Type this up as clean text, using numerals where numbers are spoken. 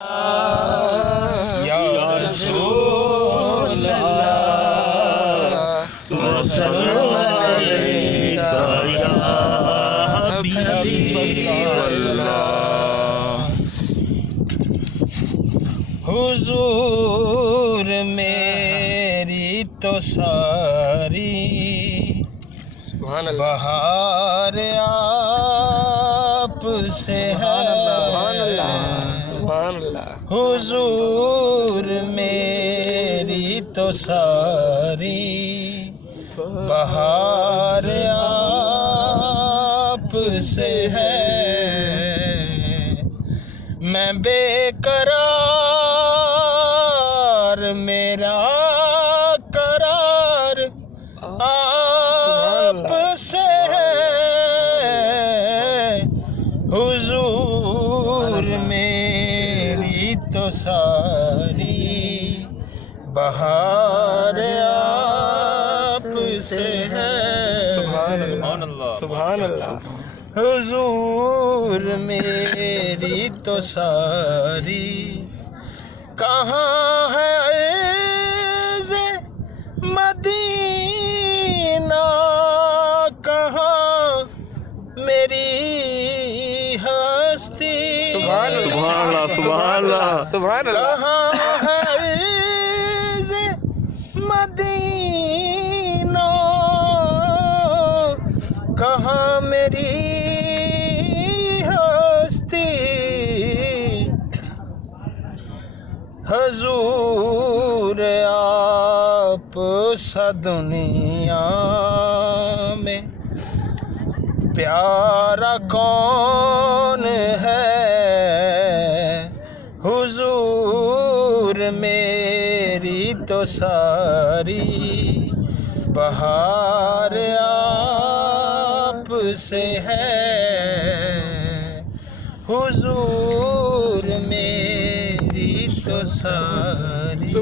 یا رسول اللہ وسلم علیکہ یا حبیب اللہ۔ حضور میری تو ساری بہار آپ سے ہے، حضور میری تو ساری بہار آپ سے ہے، میں بے قرار میرا قرار آپ سے ہے، حضور میری تو ساری بہار آپ سے ہے، سبحان اللہ۔ حضور میری تو ساری کہاں ہے عرض مدینہ، کہاں میری ہستی، سبحان اللہ سبحان اللہ سبحان اللہ، کہاں ہے عرض مدینہ، کہاں میری ہستی، حضور آپ سا دنیا میں پیارا کون ہے، حضور میری تو ساری بہار آپ سے ہے، حضور میری تو ساری